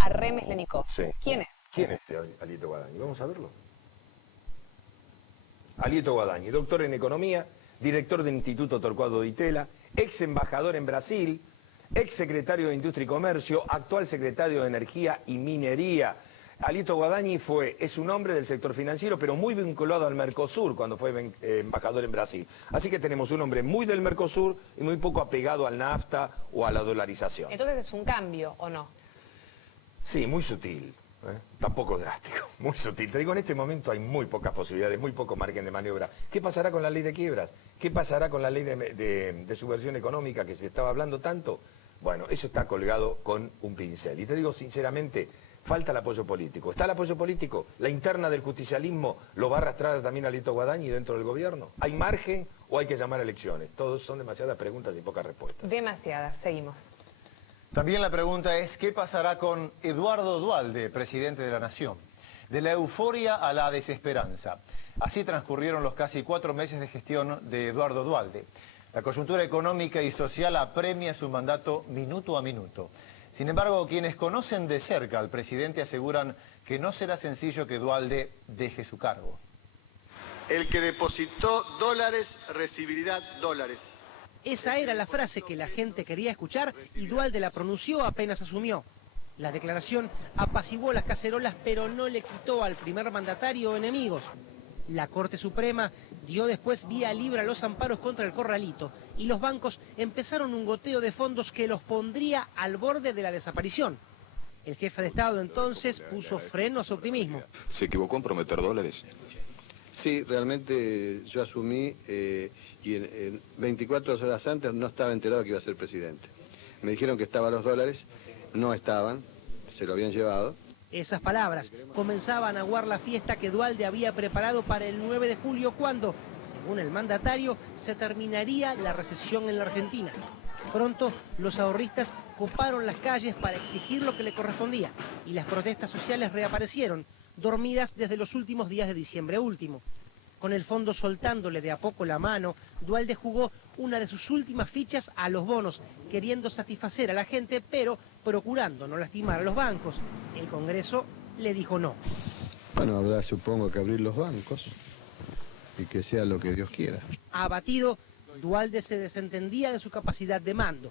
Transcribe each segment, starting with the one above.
a Remes Lenikov. Sí. ¿Quién es? ¿Quién es Alito Guadañi? Vamos a verlo. Alito Guadañi, doctor en Economía, director del Instituto Torcuato Di Tella, ex embajador en Brasil, ex secretario de Industria y Comercio, actual secretario de Energía y Minería. Alito Guadañi es un hombre del sector financiero, pero muy vinculado al Mercosur cuando fue embajador en Brasil. Así que tenemos un hombre muy del Mercosur y muy poco apegado al NAFTA o a la dolarización. Entonces es un cambio, ¿o no? Sí, muy sutil. Tampoco drástico, muy sutil. Te digo, en este momento hay muy pocas posibilidades, muy poco margen de maniobra. ¿Qué pasará con la ley de quiebras? ¿Qué pasará con la ley de subversión económica que se estaba hablando tanto? Bueno, eso está colgado con un pincel. Y te digo sinceramente, falta el apoyo político. ¿Está el apoyo político? ¿La interna del justicialismo lo va a arrastrar también a Alito Guadañi dentro del gobierno? ¿Hay margen o hay que llamar a elecciones? Todos son demasiadas preguntas y pocas respuestas. Demasiadas, seguimos. También la pregunta es, ¿qué pasará con Eduardo Duhalde, presidente de la Nación? De la euforia a la desesperanza. Así transcurrieron los casi 4 meses de gestión de Eduardo Duhalde. La coyuntura económica y social apremia su mandato minuto a minuto. Sin embargo, quienes conocen de cerca al presidente aseguran que no será sencillo que Duhalde deje su cargo. El que depositó dólares recibirá dólares. Esa era la frase que la gente quería escuchar y Duhalde la pronunció apenas asumió. La declaración apaciguó las cacerolas, pero no le quitó al primer mandatario enemigos. La Corte Suprema dio después vía libre a los amparos contra el corralito y los bancos empezaron un goteo de fondos que los pondría al borde de la desaparición. El jefe de Estado entonces puso freno a su optimismo. ¿Se equivocó en prometer dólares? Sí, realmente yo asumí y en 24 horas antes no estaba enterado que iba a ser presidente. Me dijeron que estaban los dólares, no estaban, se lo habían llevado. Esas palabras comenzaban a aguar la fiesta que Duhalde había preparado para el 9 de julio cuando, según el mandatario, se terminaría la recesión en la Argentina. Pronto los ahorristas coparon las calles para exigir lo que le correspondía y las protestas sociales reaparecieron, dormidas desde los últimos días de diciembre último. Con el fondo soltándole de a poco la mano, Duhalde jugó una de sus últimas fichas a los bonos, queriendo satisfacer a la gente, pero procurando no lastimar a los bancos. El Congreso le dijo no. Bueno, habrá supongo que abrir los bancos y que sea lo que Dios quiera. Abatido, Duhalde se desentendía de su capacidad de mando.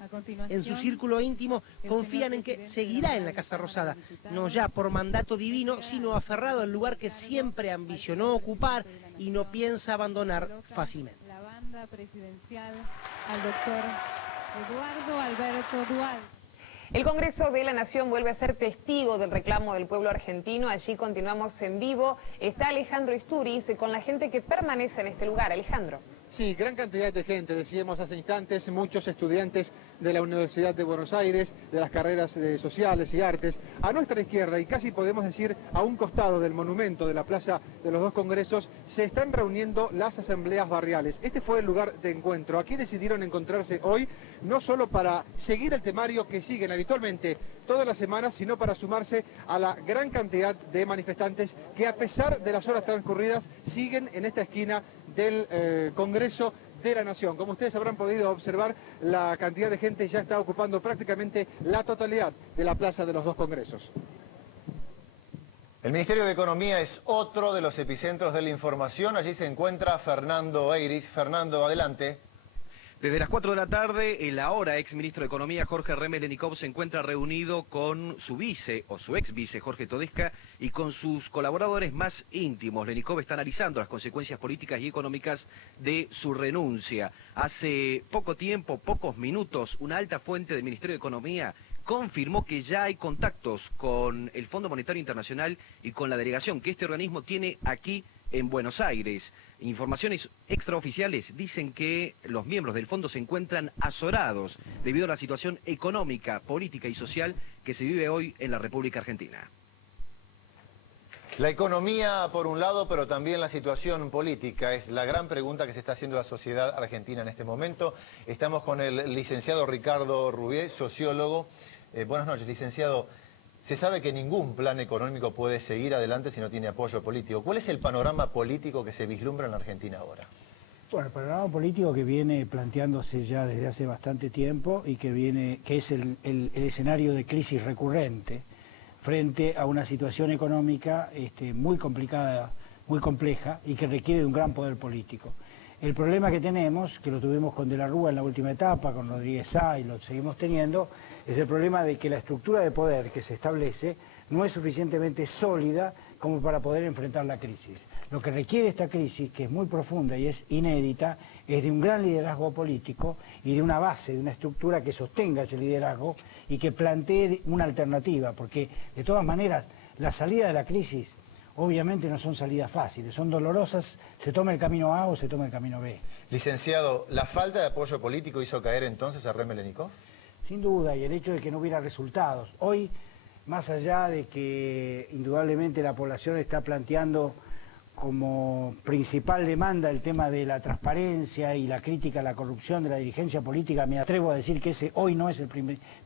En su círculo íntimo confían en que seguirá en la Casa Rosada, no ya por mandato divino, sino aferrado al lugar que siempre ambicionó ocupar y no piensa abandonar fácilmente. La banda presidencial al doctor Eduardo Alberto Duhalde. El Congreso de la Nación vuelve a ser testigo del reclamo del pueblo argentino. Allí continuamos en vivo. Está Alejandro Isturiz con la gente que permanece en este lugar. Alejandro. Sí, gran cantidad de gente, decíamos hace instantes, muchos estudiantes de la Universidad de Buenos Aires, de las carreras sociales y artes. A nuestra izquierda, y casi podemos decir a un costado del monumento de la Plaza de los Dos Congresos, se están reuniendo las asambleas barriales. Este fue el lugar de encuentro. Aquí decidieron encontrarse hoy, no solo para seguir el temario que siguen habitualmente todas las semanas, sino para sumarse a la gran cantidad de manifestantes que, a pesar de las horas transcurridas, siguen en esta esquina del Congreso de la Nación. Como ustedes habrán podido observar, la cantidad de gente ya está ocupando prácticamente la totalidad de la Plaza de los Dos Congresos. El Ministerio de Economía es otro de los epicentros de la información. Allí se encuentra Fernando Eiris. Fernando, adelante. Desde las 4 de la tarde, el ahora ex ministro de Economía, Jorge Remes Lenikov, se encuentra reunido con su vice, o su ex vice, Jorge Todesca, y con sus colaboradores más íntimos. Lenikov está analizando las consecuencias políticas y económicas de su renuncia. Hace poco tiempo, pocos minutos, una alta fuente del Ministerio de Economía confirmó que ya hay contactos con el Fondo Monetario Internacional y con la delegación que este organismo tiene aquí en Buenos Aires. Informaciones extraoficiales dicen que los miembros del fondo se encuentran azorados debido a la situación económica, política y social que se vive hoy en la República Argentina. La economía por un lado, pero también la situación política es la gran pregunta que se está haciendo la sociedad argentina en este momento. Estamos con el licenciado Ricardo Rubié, sociólogo. Buenas noches, licenciado. Se sabe que ningún plan económico puede seguir adelante si no tiene apoyo político. ¿Cuál es el panorama político que se vislumbra en la Argentina ahora? Bueno, el panorama político que viene planteándose ya desde hace bastante tiempo y que es el escenario de crisis recurrente frente a una situación económica muy complicada, muy compleja y que requiere de un gran poder político. El problema que tenemos, que lo tuvimos con De la Rúa en la última etapa, con Rodríguez Sá y lo seguimos teniendo, es el problema de que la estructura de poder que se establece no es suficientemente sólida como para poder enfrentar la crisis. Lo que requiere esta crisis, que es muy profunda y es inédita, es de un gran liderazgo político y de una base, de una estructura que sostenga ese liderazgo y que plantee una alternativa, porque de todas maneras la salida de la crisis obviamente no son salidas fáciles, son dolorosas, se toma el camino A o se toma el camino B. Licenciado, ¿la falta de apoyo político hizo caer entonces a Rem Lenikov? Sin duda, y el hecho de que no hubiera resultados. Hoy, más allá de que indudablemente la población está planteando como principal demanda el tema de la transparencia y la crítica a la corrupción de la dirigencia política, me atrevo a decir que ese hoy no es el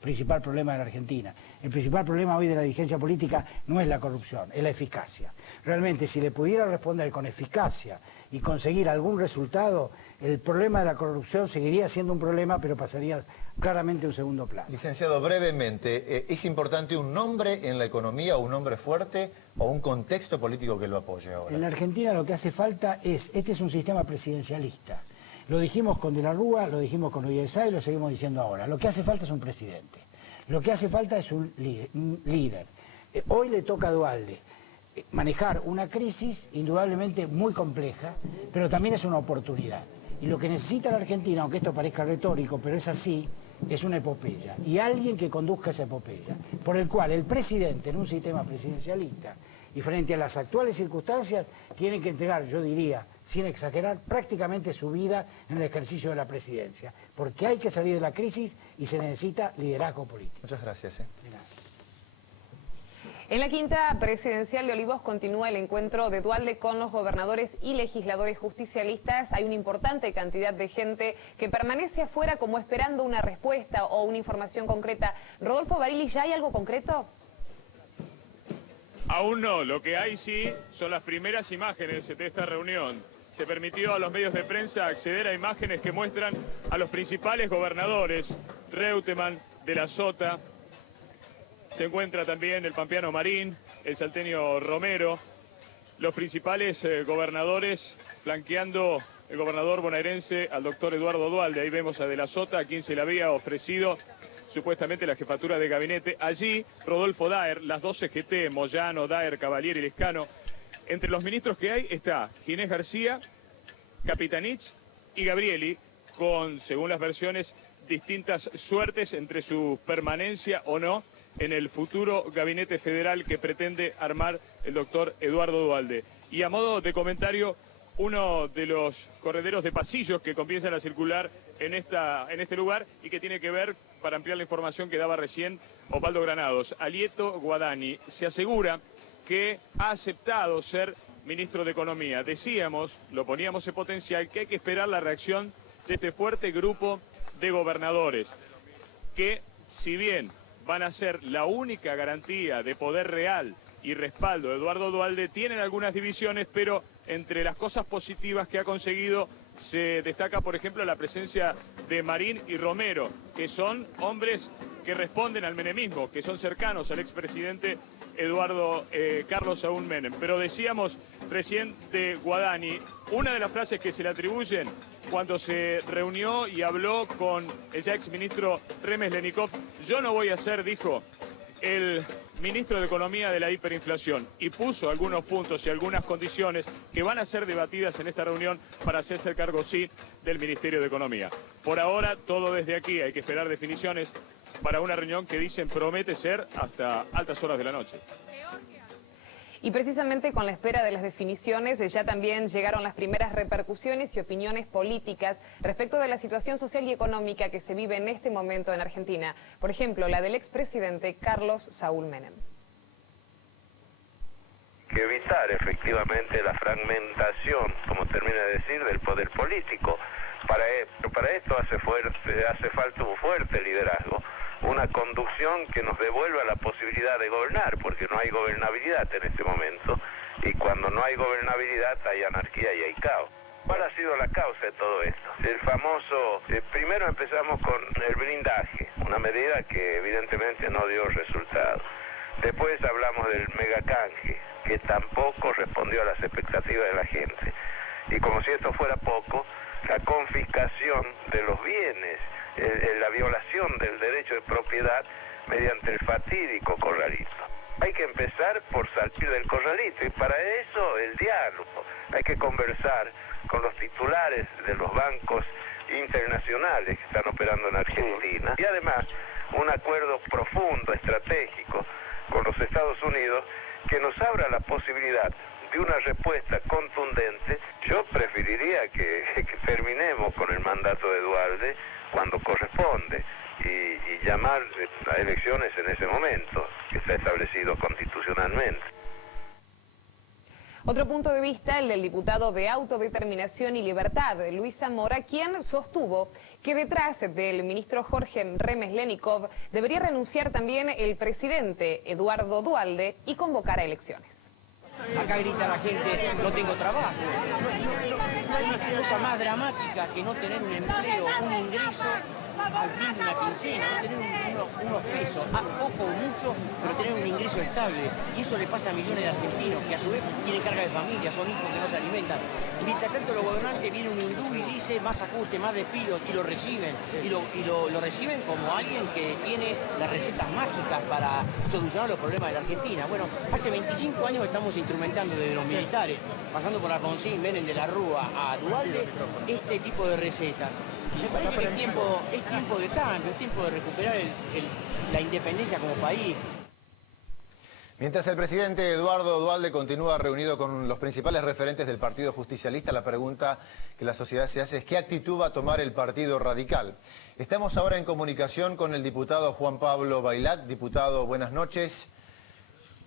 principal problema de la Argentina. El principal problema hoy de la dirigencia política no es la corrupción, es la eficacia. Realmente, si le pudiera responder con eficacia y conseguir algún resultado, el problema de la corrupción seguiría siendo un problema, pero pasaría claramente a un segundo plano. Licenciado, brevemente, ¿es importante un nombre en la economía, un nombre fuerte o un contexto político que lo apoye ahora? En la Argentina lo que hace falta este es un sistema presidencialista. Lo dijimos con De la Rúa, lo dijimos con Rodríguez Sá y lo seguimos diciendo ahora. Lo que hace falta es un presidente. Lo que hace falta es un líder. Hoy le toca a Duhalde manejar una crisis indudablemente muy compleja, pero también es una oportunidad. Y lo que necesita la Argentina, aunque esto parezca retórico, pero es así, es una epopeya. Y alguien que conduzca esa epopeya, por el cual el presidente en un sistema presidencialista y frente a las actuales circunstancias tiene que entregar, yo diría, sin exagerar, prácticamente su vida en el ejercicio de la presidencia. Porque hay que salir de la crisis y se necesita liderazgo político. Muchas gracias. En la quinta presidencial de Olivos continúa el encuentro de Duhalde con los gobernadores y legisladores justicialistas. Hay una importante cantidad de gente que permanece afuera como esperando una respuesta o una información concreta. Rodolfo Barili, ¿ya hay algo concreto? Aún no, lo que hay sí son las primeras imágenes de esta reunión. Se permitió a los medios de prensa acceder a imágenes que muestran a los principales gobernadores, Reutemann, De la Sota. Se encuentra también el pampeano Marín, el salteño Romero, los principales gobernadores flanqueando el gobernador bonaerense al doctor Eduardo Duhalde. Ahí vemos a De la Sota, a quien se le había ofrecido supuestamente la jefatura de gabinete. Allí Rodolfo Daer, las 2 CGT, Moyano, Daer, Cavalieri y Lescano. Entre los ministros que hay está Ginés García, Capitanich y Gabrieli, con, según las versiones, distintas suertes entre su permanencia o no en el futuro gabinete federal que pretende armar el doctor Eduardo Duhalde. Y a modo de comentario, uno de los correderos de pasillos que comienzan a circular en este lugar y que tiene que ver, para ampliar la información que daba recién Osvaldo Granados, Alieto Guadani se asegura que ha aceptado ser ministro de Economía. Decíamos, lo poníamos en potencial, que hay que esperar la reacción de este fuerte grupo de gobernadores, que si bien van a ser la única garantía de poder real y respaldo de Eduardo Duhalde, tienen algunas divisiones, pero entre las cosas positivas que ha conseguido se destaca, por ejemplo, la presencia de Marín y Romero, que son hombres que responden al menemismo, que son cercanos al expresidente Carlos Saúl Menem. Pero decíamos recién de Guadani, una de las frases que se le atribuyen cuando se reunió y habló con el ya exministro Rem Lenikov: yo no voy a ser, dijo, el ministro de Economía de la hiperinflación, y puso algunos puntos y algunas condiciones que van a ser debatidas en esta reunión para hacerse cargo, sí, del Ministerio de Economía. Por ahora, todo desde aquí, hay que esperar definiciones para una reunión que dicen promete ser hasta altas horas de la noche. Y precisamente con la espera de las definiciones ya también llegaron las primeras repercusiones y opiniones políticas respecto de la situación social y económica que se vive en este momento en Argentina. Por ejemplo, la del expresidente Carlos Saúl Menem. Que evitar efectivamente la fragmentación, como termina de decir, del poder político. Para esto hace falta un fuerte liderazgo, una conducción que nos devuelva la posibilidad de gobernar, porque no hay gobernabilidad en este momento, y cuando no hay gobernabilidad hay anarquía y hay caos. ¿Cuál ha sido la causa de todo esto? El famoso, primero empezamos con el blindaje, una medida que evidentemente no dio resultado. Después hablamos del megacanje, que tampoco respondió a las expectativas de la gente. Y como si esto fuera poco, la confiscación de los bienes, la violación del derecho de propiedad mediante el fatídico corralito. Hay que empezar por salir del corralito y para eso el diálogo. Hay que conversar con los titulares de los bancos internacionales que están operando en Argentina y además un acuerdo profundo, estratégico con los Estados Unidos que nos abra la posibilidad de una respuesta contundente. Yo preferiría que terminemos con el mandato de Duhalde cuando corresponde y llamar a elecciones en ese momento, que está establecido constitucionalmente. Otro punto de vista, el del diputado de Autodeterminación y Libertad, Luis Zamora, quien sostuvo que detrás del ministro Jorge Remes Lenikov debería renunciar también el presidente Eduardo Duhalde y convocar a elecciones. Acá grita la gente, no tengo trabajo. No hay una cosa más dramática que no tener un empleo, un ingreso al fin de una quincena, no tener unos pesos, poco o mucho, pero tener un ingreso estable. Y eso le pasa a millones de argentinos que a su vez tienen carga de familia, son hijos que no se alimentan. Y mientras tanto los gobernantes viene un hindú y dice más ajuste, más despidos, y lo reciben. Y lo reciben como alguien que tiene las recetas mágicas para solucionar los problemas de la Argentina. Bueno, hace 25 años estamos instrumentando desde los militares, pasando por Alfonsín, Menem de la Rúa, a Duhalde, este tipo de recetas. Me parece que es tiempo de cambio, es tiempo de recuperar la independencia como país. Mientras el presidente Eduardo Duhalde continúa reunido con los principales referentes del Partido Justicialista, la pregunta que la sociedad se hace es ¿qué actitud va a tomar el Partido Radical? Estamos ahora en comunicación con el diputado Juan Pablo Baylac. Diputado, buenas noches.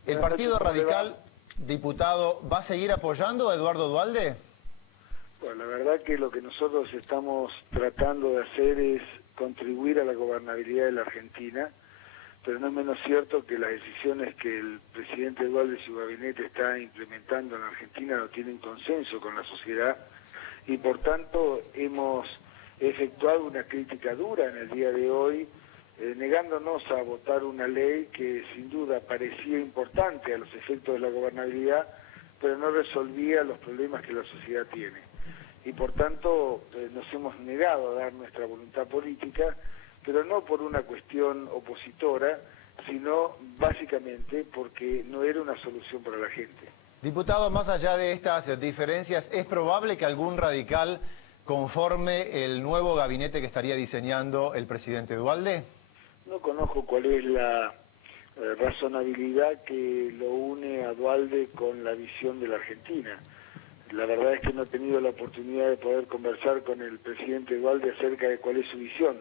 ¿El Partido Radical, diputado, va a seguir apoyando a Eduardo Duhalde? Bueno, la verdad que lo que nosotros estamos tratando de hacer es contribuir a la gobernabilidad de la Argentina, pero no es menos cierto que las decisiones que el presidente Duhalde y su gabinete está implementando en la Argentina no tienen consenso con la sociedad y por tanto hemos efectuado una crítica dura en el día de hoy, negándonos a votar una ley que sin duda parecía importante a los efectos de la gobernabilidad, pero no resolvía los problemas que la sociedad tiene. Y por tanto nos hemos negado a dar nuestra voluntad política, pero no por una cuestión opositora, sino básicamente porque no era una solución para la gente. Diputado, más allá de estas diferencias, ¿es probable que algún radical conforme el nuevo gabinete que estaría diseñando el presidente Duhalde? No conozco cuál es la razonabilidad que lo une a Duhalde con la visión de la Argentina. La verdad es que no he tenido la oportunidad de poder conversar con el presidente Duhalde acerca de cuál es su visión,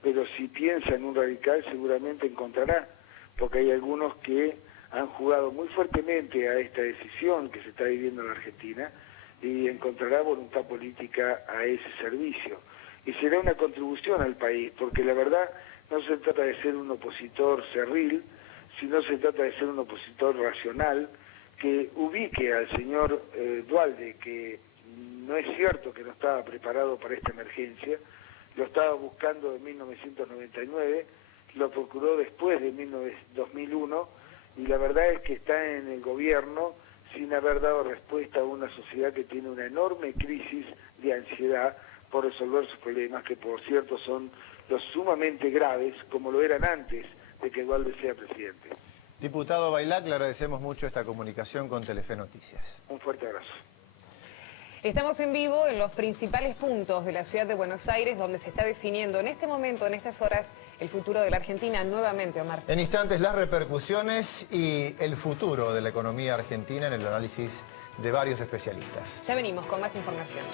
pero si piensa en un radical seguramente encontrará, porque hay algunos que han jugado muy fuertemente a esta decisión que se está viviendo en la Argentina y encontrará voluntad política a ese servicio. Y será una contribución al país, porque la verdad no se trata de ser un opositor cerril, sino se trata de ser un opositor racional, que ubique al señor Duhalde, que no es cierto que no estaba preparado para esta emergencia, lo estaba buscando en 1999, lo procuró después de 2001, y la verdad es que está en el gobierno sin haber dado respuesta a una sociedad que tiene una enorme crisis de ansiedad por resolver sus problemas, que por cierto son los sumamente graves, como lo eran antes de que Duhalde sea presidente. Diputado Baylac, le agradecemos mucho esta comunicación con Telefe Noticias. Un fuerte abrazo. Estamos en vivo en los principales puntos de la ciudad de Buenos Aires, donde se está definiendo en este momento, en estas horas, el futuro de la Argentina nuevamente, Omar. En instantes, las repercusiones y el futuro de la economía argentina en el análisis de varios especialistas. Ya venimos con más información.